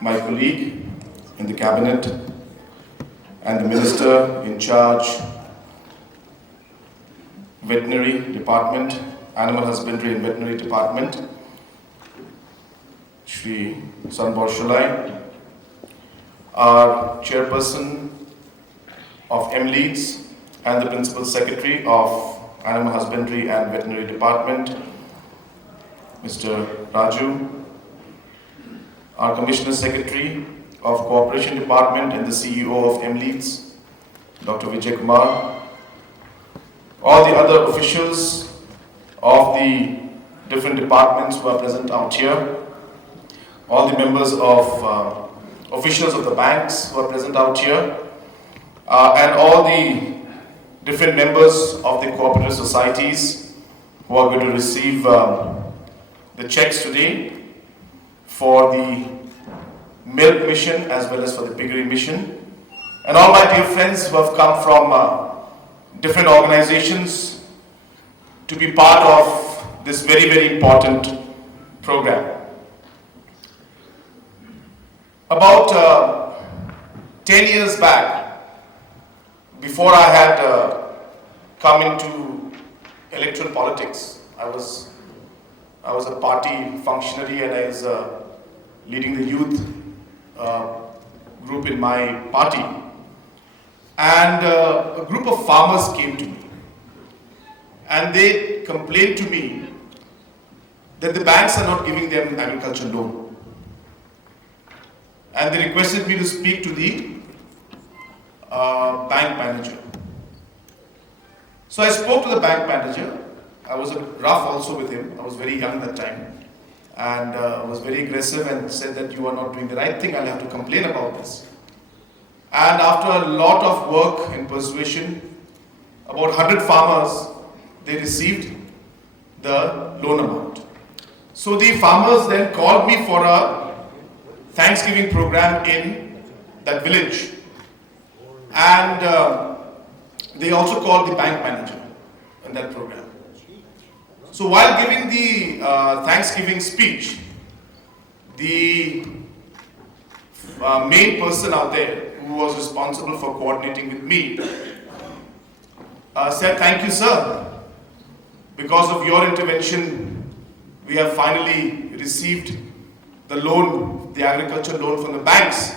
my colleague in the cabinet and the minister in charge, veterinary department, animal husbandry and veterinary department, Shri Shanbor Shullai, our chairperson of MLeads and the principal secretary of animal husbandry and veterinary department, Mr. Raju, our commissioner secretary of cooperation department and the CEO of MLeads, Dr. Vijay Kumar, all the other officials of the different departments who are present out here, all the members of officials of the banks who are present out here, and all the different members of the cooperative societies who are going to receive the checks today for the milk mission as well as for the piggery mission, and all my dear friends who have come from different organizations to be part of this very, very important program. About 10 years back, before I had come into electoral politics, I was a party functionary and I was leading the youth group in my party. And a group of farmers came to me and they complained to me that the banks are not giving them agriculture loan. And they requested me to speak to the bank manager. So I spoke to the bank manager. I was rough also with him. I was very young that time and was very aggressive and said that you are not doing the right thing. I'll have to complain about this. And after a lot of work and persuasion, about 100 farmers, they received the loan amount. So the farmers then called me for a Thanksgiving program in that village. And they also called the bank manager in that program. So while giving the Thanksgiving speech, the main person out there who was responsible for coordinating with me said, "Thank you, sir. Because of your intervention, we have finally received the loan, the agriculture loan from the banks.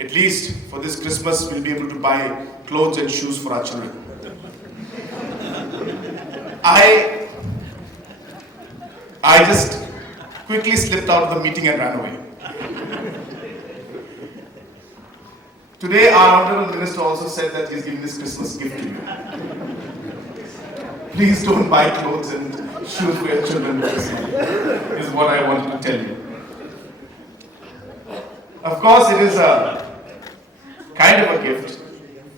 At least for this Christmas, we'll be able to buy clothes and shoes for our children." I just quickly slipped out of the meeting and ran away. Today, our Honorable Minister also said that he's giving this Christmas gift to you. Please don't buy clothes and shoes for your children this year, is what I wanted to tell you. Of course, it is a kind of a gift.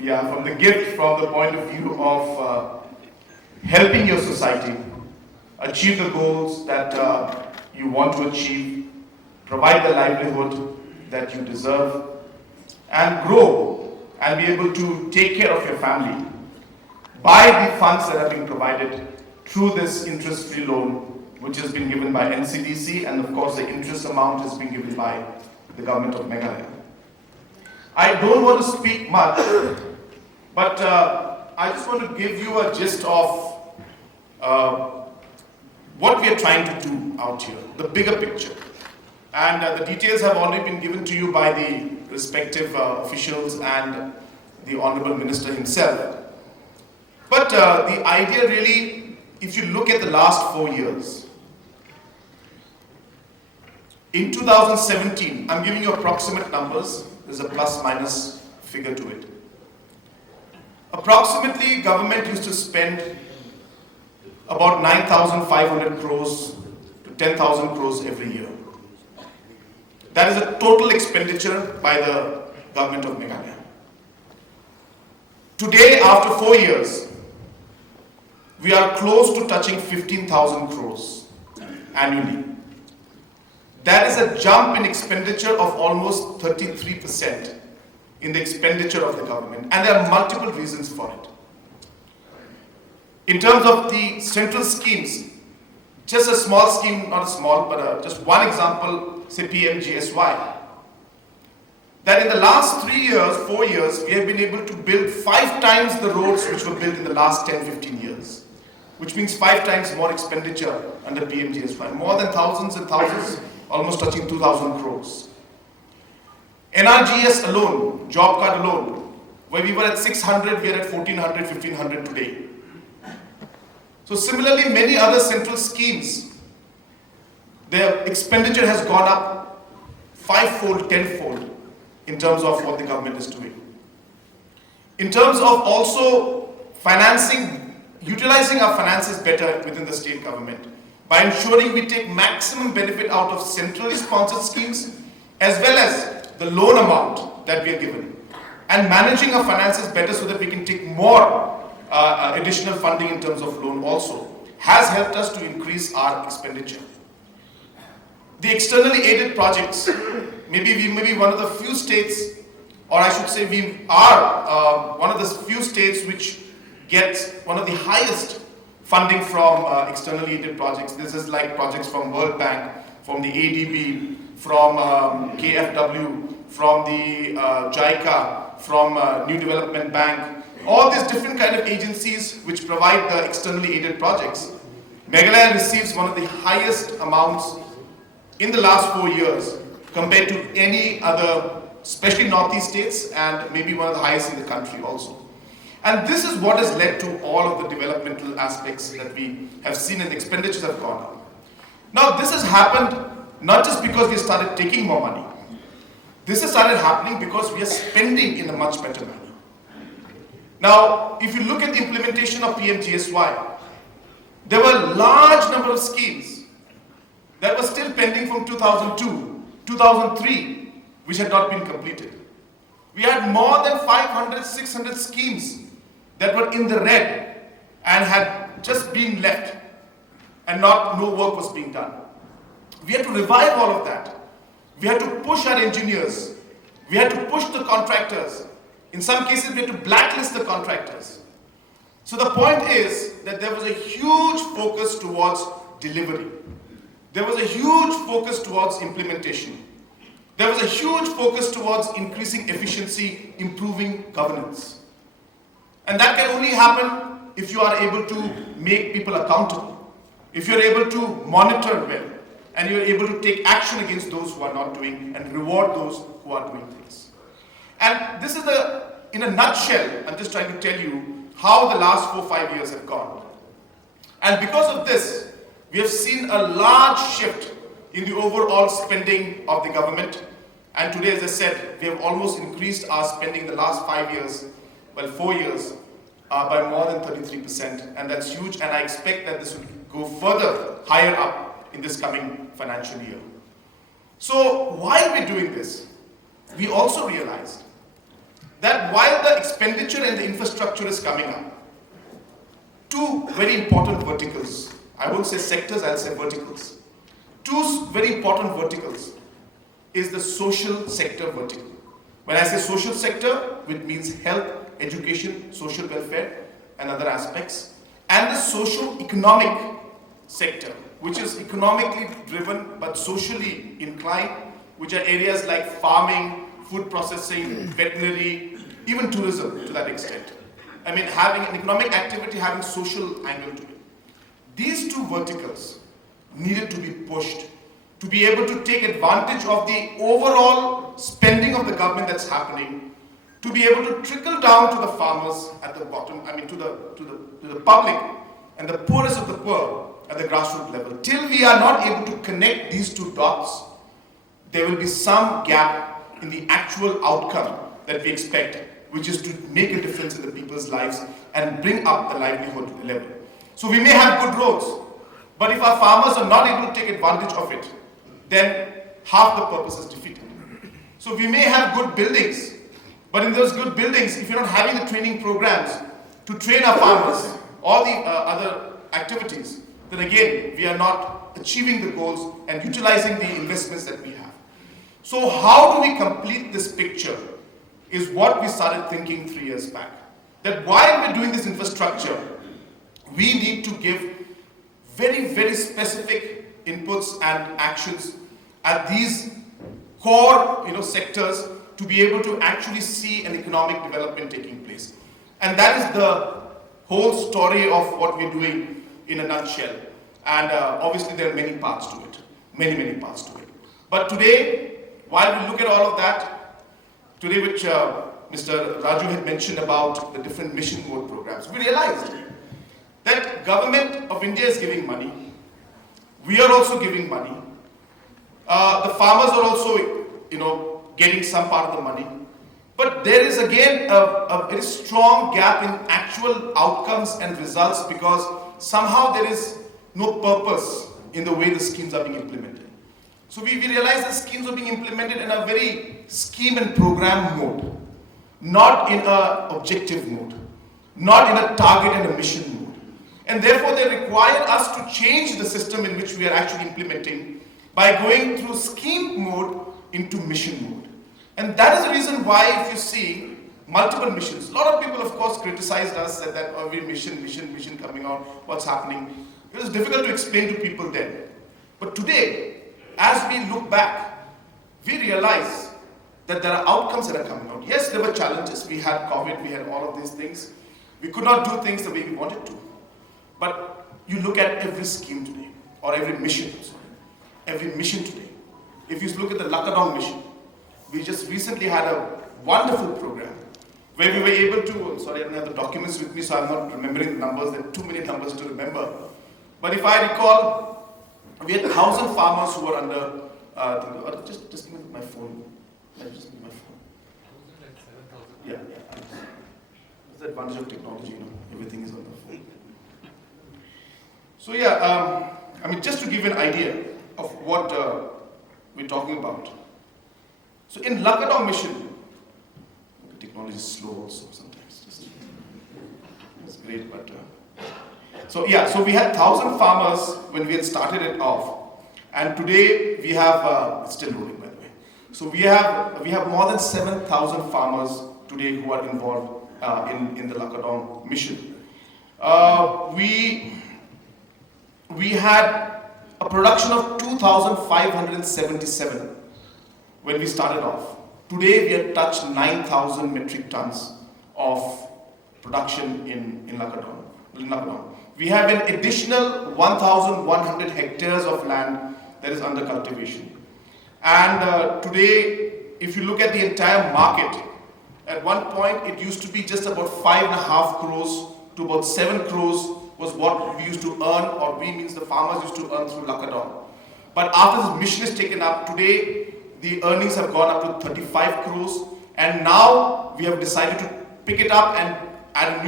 Yeah, from the point of view of helping your society achieve the goals that you want to achieve, provide the livelihood that you deserve, and grow and be able to take care of your family by the funds that have been provided through this interest-free loan, which has been given by NCDC, and of course the interest amount has been given by the government of Meghalaya. I don't want to speak much, but I just want to give you a gist of what we are trying to do out here, the bigger picture. And the details have already been given to you by the respective officials and the Honorable Minister himself. But the idea really, if you look at the last 4 years, in 2017, I'm giving you approximate numbers, there's a plus minus figure to it. Approximately, government used to spend about 9,500 crores to 10,000 crores every year. That is a total expenditure by the government of Meghalaya. Today, after 4 years, we are close to touching 15,000 crores annually. That is a jump in expenditure of almost 33% in the expenditure of the government, and there are multiple reasons for it. In terms of the central schemes, just a small scheme, not small, but just one example, say PMGSY. that in the last 3 years, 4 years, we have been able to build 5 times the roads which were built in the last 10, 15 years. Which means 5 times more expenditure under PMGSY. More than thousands and thousands, almost touching 2,000 crores. NRGS alone, job card alone, where we were at 600, we are at 1,400, 1,500 today. So similarly, many other central schemes, their expenditure has gone up 5-fold, 10-fold in terms of what the government is doing. In terms of also financing, utilizing our finances better within the state government by ensuring we take maximum benefit out of centrally sponsored schemes as well as the loan amount that we are given, and managing our finances better so that we can take more additional funding in terms of loan also has helped us to increase our expenditure. The externally aided projects, maybe we may be one of the few states, or I should say we are one of the few states which gets one of the highest funding from externally aided projects. This is like projects from World Bank, from the ADB, from KFW, from the JICA, from New Development Bank, all these different kind of agencies which provide the externally aided projects. Meghalaya receives one of the highest amounts in the last 4 years compared to any other, especially Northeast states, and maybe one of the highest in the country also. And this is what has led to all of the developmental aspects that we have seen, and the expenditures have gone up. Now this has happened not just because we started taking more money. This has started happening because we are spending in a much better manner. Now, if you look at the implementation of PMGSY, there were a large number of schemes that were still pending from 2002, 2003, which had not been completed. We had more than 500, 600 schemes that were in the red and had just been left and no work was being done. We had to revive all of that. We had to push our engineers. We had to push the contractors. In some cases, we had to blacklist the contractors. So the point is that there was a huge focus towards delivery. There was a huge focus towards implementation. There was a huge focus towards increasing efficiency, improving governance. And that can only happen if you are able to make people accountable, if you're able to monitor well, and you're able to take action against those who are not doing and reward those who are doing things. And this is in a nutshell, I'm just trying to tell you how the last 4-5 years have gone. And because of this, we have seen a large shift in the overall spending of the government. And today, as I said, we have almost increased our spending in the last 5 years, 4 years, by more than 33%. And that's huge. And I expect that this will go further higher up in this coming financial year. So while we're doing this, we also realized that while the expenditure and the infrastructure is coming up, 2 very important verticals, I won't say sectors, I'll say verticals. 2 very important verticals is the social sector vertical. When I say social sector, it means health, education, social welfare, and other aspects. And the socio-economic sector, which is economically driven but socially inclined, which are areas like farming, food processing, veterinary, even tourism to that extent. I mean, having an economic activity, having social angle to it. These 2 verticals needed to be pushed to be able to take advantage of the overall spending of the government that's happening, to be able to trickle down to the farmers at the bottom, I mean to the public and the poorest of the poor at the grassroots level. Till we are not able to connect these 2 dots, there will be some gap in the actual outcome that we expect, which is to make a difference in the people's lives and bring up the livelihood level. So we may have good roads, but if our farmers are not able to take advantage of it, then half the purpose is defeated. So we may have good buildings, but in those good buildings, if you're not having the training programs to train our farmers, all the other activities, then again, we are not achieving the goals and utilizing the investments that we have. So how do we complete this picture is what we started thinking 3 years back. That while we're doing this infrastructure, we need to give very, very specific inputs and actions at these core sectors to be able to actually see an economic development taking place. And that is the whole story of what we're doing in a nutshell. And obviously there are many parts to it, many parts to it. But today, while we look at all of that, today which Mr. Raju had mentioned about the different mission mode programs, we realized that government of India is giving money. We are also giving money. The farmers are also, getting some part of the money. But there is again a very strong gap in actual outcomes and results because somehow there is no purpose in the way the schemes are being implemented. So we realize the schemes are being implemented in a very scheme and program mode, not in an objective mode, not in a target and a mission mode. And therefore they require us to change the system in which we are actually implementing by going through scheme mode into mission mode. And that is the reason why if you see multiple missions, a lot of people of course criticized us, said that every mission coming out, what's happening. It was difficult to explain to people then. But today, as we look back, we realize that there are outcomes that are coming out. Yes, there were challenges. We had COVID, we had all of these things. We could not do things the way we wanted to. But you look at every scheme today, or every mission today. If you look at the Lakadong mission, we just recently had a wonderful program where we were able to, sorry, I don't have the documents with me, so I'm not remembering the numbers. There are too many numbers to remember. But if I recall, we had 1,000 farmers who were under, just give me my phone. Just give me my phone. Yeah. That's the advantage of technology, everything is on the phone. So yeah, just to give you an idea of what we're talking about. So in Lakadong mission, technology is slow also sometimes. It's great, but so we had 1,000 farmers when we had started it off, and today we have it's still loading by the way. So we have more than 7,000 farmers today who are involved in the Lakadong mission. We had a production of 2,577 when we started off. Today we have touched 9,000 metric tons of production in Lakadong. We have an additional 1,100 hectares of land that is under cultivation. And today, if you look at the entire market, at one point it used to be just about 5.5 crores to about 7 crores was what we used to earn, or we means the farmers used to earn through Lakadong. But after this mission is taken up, today the earnings have gone up to 35 crores, and now we have decided to pick it up and add a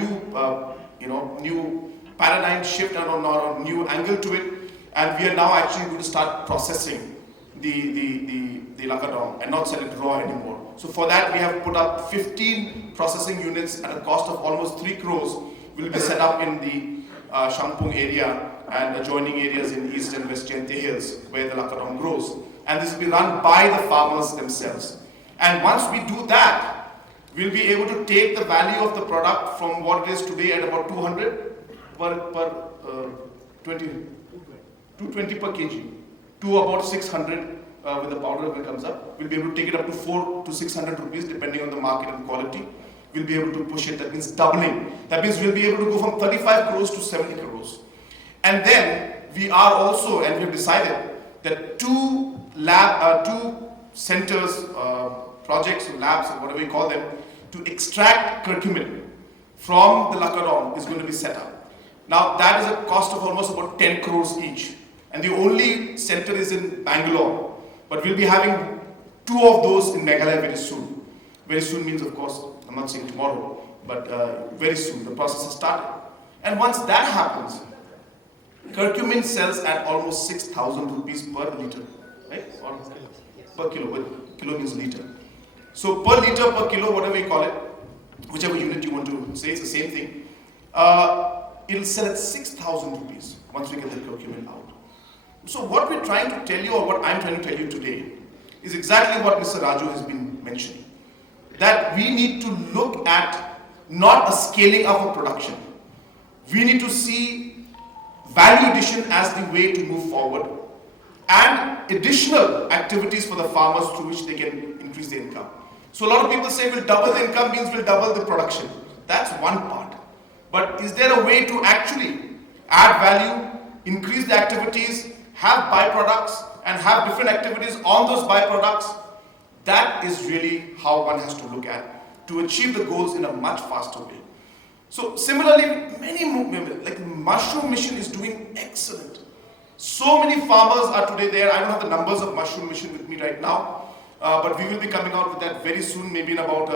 new paradigm shift and a new angle to it, and we are now actually going to start processing the Lakadong and not sell it raw anymore. So for that we have put up 15 processing units at a cost of almost 3 crores will be set up in the Shampung area and adjoining areas in East and West Jaintia Hills where the Lakadong grows. And this will be run by the farmers themselves. And once we do that, we'll be able to take the value of the product from what it is today at about 200 220 per kg to about 600 with the powder when it comes up. We'll be able to take it up to 400 to 600 rupees depending on the market and quality. We'll be able to push it, that means doubling. That means we'll be able to go from 35 crores to 70 crores. And then we are also, and we've decided that two centers, projects, labs, or whatever you call them, to extract curcumin from the Lakadong is going to be set up. Now that is a cost of almost about 10 crores each. And the only center is in Bangalore. But we'll be having 2 of those in Meghalaya very soon. Very soon means, of course, I'm not saying tomorrow, but very soon. The process has started. And once that happens, curcumin sells at almost 6,000 rupees per liter, right? Or per kilo, but kilo means liter. So per liter, per kilo, whatever you call it, whichever unit you want to say, it's the same thing. It'll sell at 6,000 rupees once we get the curcumin out. So what we're trying to tell you, or what I'm trying to tell you today, is exactly what Mr. Raju has been mentioning. That we need to look at not a scaling up of production. We need to see value addition as the way to move forward, and additional activities for the farmers through which they can increase their income. So a lot of people say we'll double the income means we'll double the production. That's one part. But is there a way to actually add value, increase the activities, have byproducts, and have different activities on those byproducts? That is really how one has to look at to achieve the goals in a much faster way. So similarly, many movements, like Mushroom Mission is doing excellent. So many farmers are today there. I don't have the numbers of Mushroom Mission with me right now, but we will be coming out with that very soon, maybe in about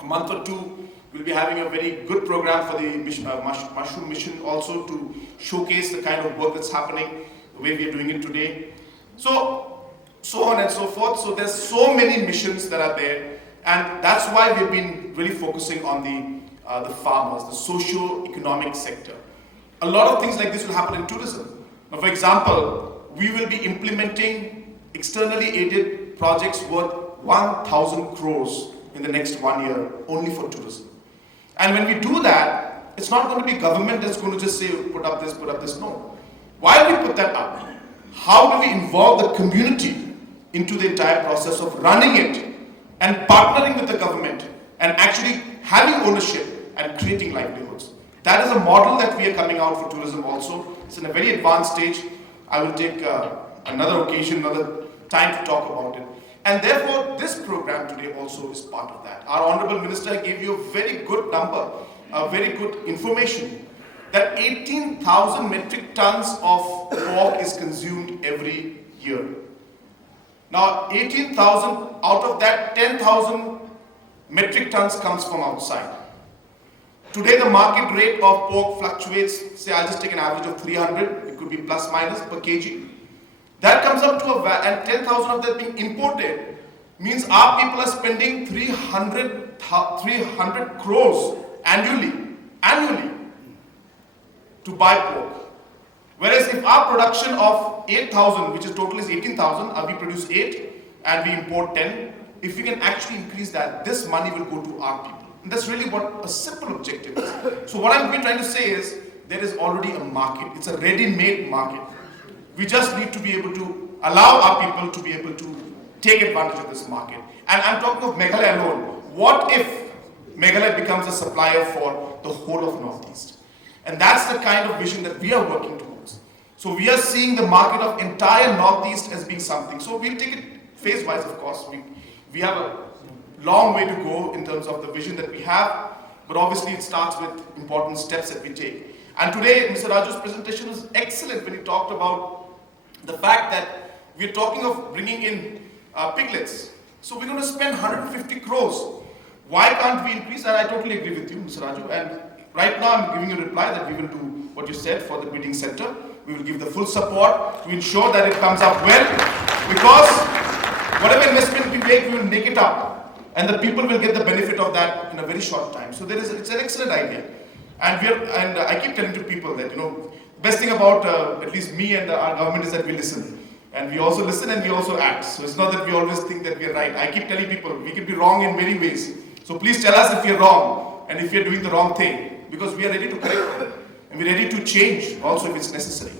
a month or two. We'll be having a very good program for the Mushroom Mission also to showcase the kind of work that's happening, the way we are doing it today. So on and so forth. So there's so many missions that are there, and that's why we've been really focusing on the farmers, the socio-economic sector. A lot of things like this will happen in tourism. Now, for example, we will be implementing externally aided projects worth 1,000 crores in the next 1 year only for tourism. And when we do that, it's not going to be government that's going to just say, put up this, no. Why do we put that up? How do we involve the community into the entire process of running it and partnering with the government and actually having ownership and creating livelihoods? That is a model that we are coming out for tourism also. It's in a very advanced stage. I will take another occasion, another time to talk about it. And therefore, this program today also is part of that. Our Honorable Minister gave you a very good number, very good information, that 18,000 metric tons of pork is consumed every year. Now, 18,000, out of that, 10,000 metric tons comes from outside. Today, the market rate of pork fluctuates, say I'll just take an average of 300, it could be plus minus per kg. That comes up to and 10,000 of that being imported means our people are spending 300 crores annually to buy pork. Whereas if our production of 8,000, which is total is 18,000, we produce 8 and we import 10, if we can actually increase that, this money will go to our people. And that's really what a simple objective is. So what I'm trying to say is, there is already a market. It's a ready-made market. We just need to be able to allow our people to be able to take advantage of this market. And I'm talking of Meghalaya alone. What if Meghalaya becomes a supplier for the whole of Northeast? And that's the kind of vision that we are working towards. So we are seeing the market of entire Northeast as being something. So we'll take it phase-wise, of course. We have a long way to go in terms of the vision that we have, but obviously it starts with important steps that we take. And today, Mr. Raju's presentation was excellent when he talked about the fact that we're talking of bringing in piglets. So we're going to spend 150 crores. Why can't we increase? And I totally agree with you, Mr. Raju. And right now I'm giving you a reply that we will do what you said for the breeding center. We will give the full support to ensure that it comes up well, because whatever investment we make it up. And the people will get the benefit of that in a very short time. So it's an excellent idea. And I keep telling to people that, best thing about at least me and our government is that we listen. And we also listen and we also act. So it's not that we always think that we are right. I keep telling people, we could be wrong in many ways. So please tell us if we are wrong and if we are doing the wrong thing, because we are ready to correct them. And we're ready to change also if it's necessary.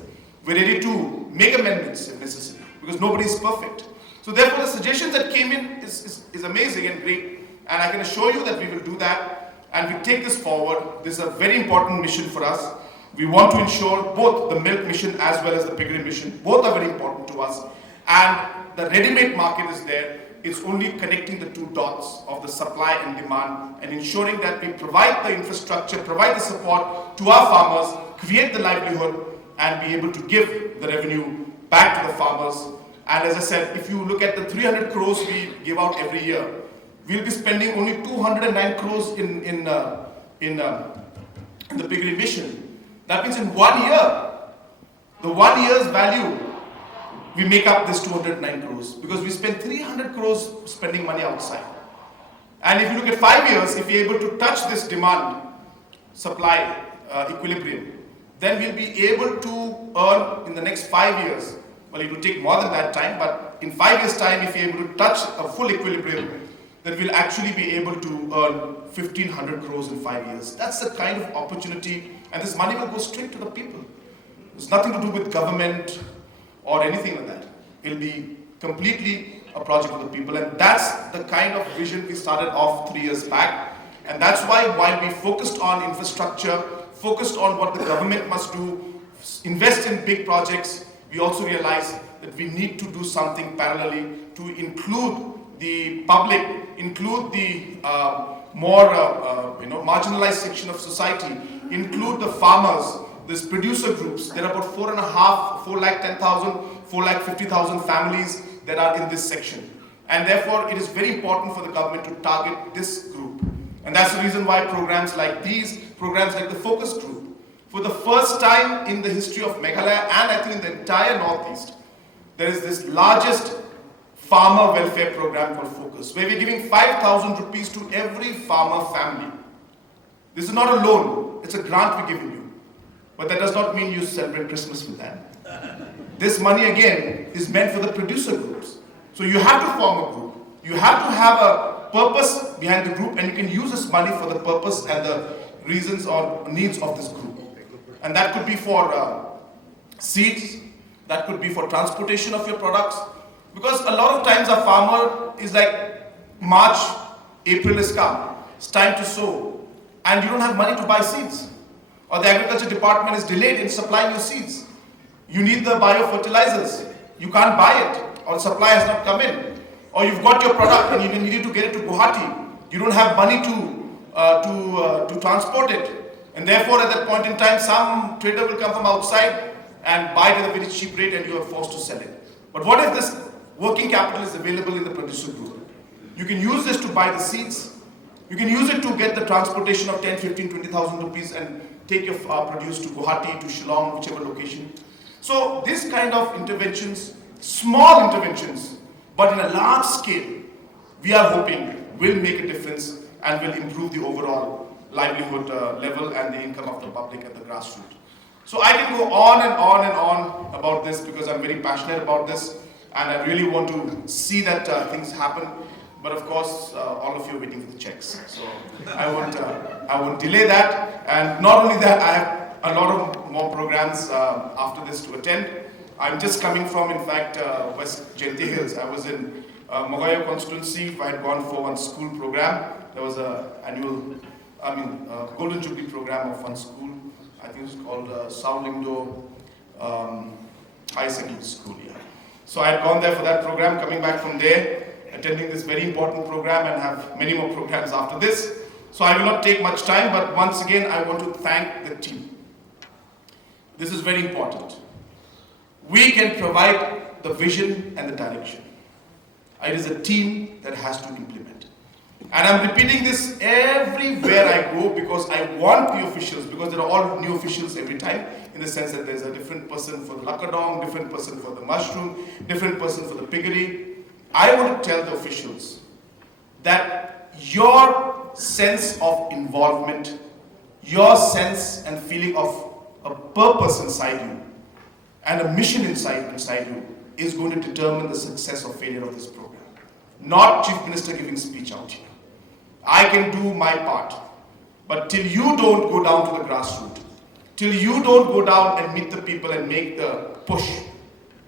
We're ready to make amendments if necessary, because nobody is perfect. So therefore the suggestions that came in is amazing and great. And I can assure you that we will do that. And we take this forward. This is a very important mission for us. We want to ensure both the milk mission as well as the piggery mission. Both are very important to us. And the ready-made market is there. It's only connecting the two dots of the supply and demand and ensuring that we provide the infrastructure, provide the support to our farmers, create the livelihood, and be able to give the revenue back to the farmers. And as I said, if you look at the 300 crores we give out every year, we'll be spending only 209 crores in the piggery mission. That means in 1 year, the 1 year's value, we make up this 209 crores because we spend 300 crores spending money outside. And if you look at 5 years, if we're able to touch this demand supply equilibrium, then we'll be able to earn in the next 5 years. Well, it will take more than that time, but in 5 years' time, if we're able to touch a full equilibrium, then we'll actually be able to earn 1,500 crores in 5 years. That's the kind of opportunity, and this money will go straight to the people. There's nothing to do with government or anything like that. It'll be completely a project for the people. And that's the kind of vision we started off 3 years back. And that's why while we focused on infrastructure, focused on what the government must do, invest in big projects, we also realized that we need to do something parallelly to include the public, include the more marginalized section of society, include the farmers, these producer groups. There are about 410,000, 450,000 families that are in this section. And therefore, it is very important for the government to target this group. And that's the reason why programs like these, programs like the focus group, for the first time in the history of Meghalaya and I think in the entire Northeast, there is this largest farmer welfare program called Focus, where we're giving 5,000 rupees to every farmer family. This is not a loan, it's a grant we're giving you. But that does not mean you celebrate Christmas with that. This money again is meant for the producer groups. So you have to form a group. You have to have a purpose behind the group, and you can use this money for the purpose and the reasons or needs of this group. And that could be for seeds, that could be for transportation of your products. Because a lot of times a farmer is like, March, April is come, it's time to sow, and you don't have money to buy seeds. Or the agriculture department is delayed in supplying you seeds. You need the biofertilizers, you can't buy it, or supply has not come in. Or you've got your product and you needed to get it to Guwahati. You don't have money to transport it. And therefore at that point in time, some trader will come from outside and buy it at a very cheap rate and you are forced to sell it. But what if this working capital is available in the producer group? You can use this to buy the seeds. You can use it to get the transportation of 10, 15, 20,000 rupees and take your produce to Guwahati, to Shillong, whichever location. So this kind of interventions, small interventions, but in a large scale, we are hoping will make a difference and will improve the overall livelihood level and the income of the public at the grassroots. So I can go on and on and on about this because I'm very passionate about this and I really want to see that things happen. But of course, all of you are waiting for the checks. So I won't delay that. And not only that, I have a lot of more programs after this to attend. I'm just coming from, in fact, West Jaintia Hills. I was in Meghalaya constituency. I had gone for one school program. There was a Golden Jubilee program of one school. I think it's called Saulingdo High Secondary School. Yeah. So I had gone there for that program. Coming back from there, attending this very important program and have many more programs after this. So I will not take much time, but once again, I want to thank the team. This is very important. We can provide the vision and the direction. It is a team that has to implement. And I'm repeating this everywhere I go because I want the officials, because there are all new officials every time, in the sense that there's a different person for the lakadong, different person for the mushroom, different person for the piggery. I want to tell the officials that your sense of involvement, your sense and feeling of a purpose inside you and a mission inside you is going to determine the success or failure of this program. Not Chief Minister giving speech out here. I can do my part, but till you don't go down to the grassroots, till you don't go down and meet the people and make the push,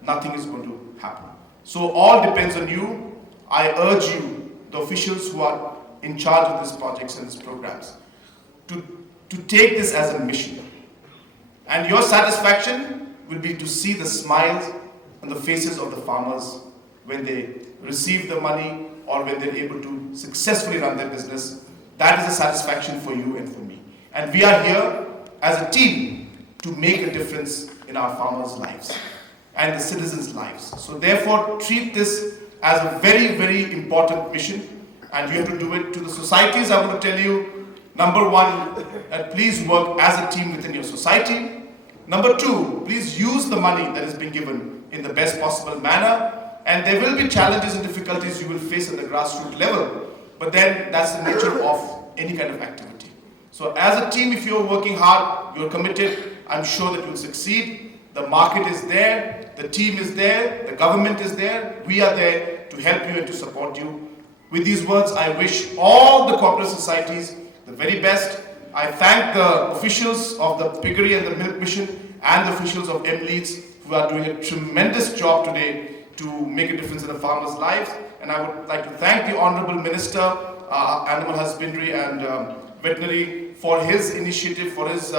nothing is going to happen. So all depends on you. I urge you, the officials who are in charge of these projects and these programs, to take this as a mission. And your satisfaction will be to see the smiles on the faces of the farmers when they receive the money or when they're able to successfully run their business. That is a satisfaction for you and for me. And we are here as a team to make a difference in our farmers' lives and the citizens' lives. So therefore, treat this as a very, very important mission, and you have to do it to the societies. I want to tell you, number one, that please work as a team within your society. Number two, please use the money that has been given in the best possible manner, and there will be challenges and difficulties you will face at the grassroots level, but then that's the nature of any kind of activity. So as a team, if you're working hard, you're committed, I'm sure that you'll succeed. The market is there, the team is there, the government is there, we are there to help you and to support you. With these words, I wish all the cooperative societies the very best. I thank the officials of the Piggery and the Milk Mission and the officials of M Leads who are doing a tremendous job today to make a difference in the farmers' lives. And I would like to thank the Honorable Minister, Animal Husbandry and Veterinary, for his initiative, for his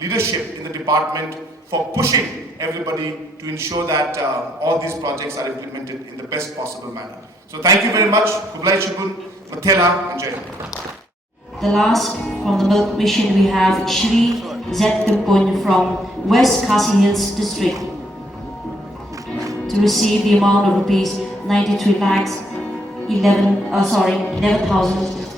leadership in the department, for pushing everybody to ensure that all these projects are implemented in the best possible manner. So thank you very much. Kublai Chukun, Mathela, and Jai Hind. The last from the Milk Mission, we have Shri Z. Tumpun from West Khasi Hills District to receive the amount of rupees 93 lakhs 11,000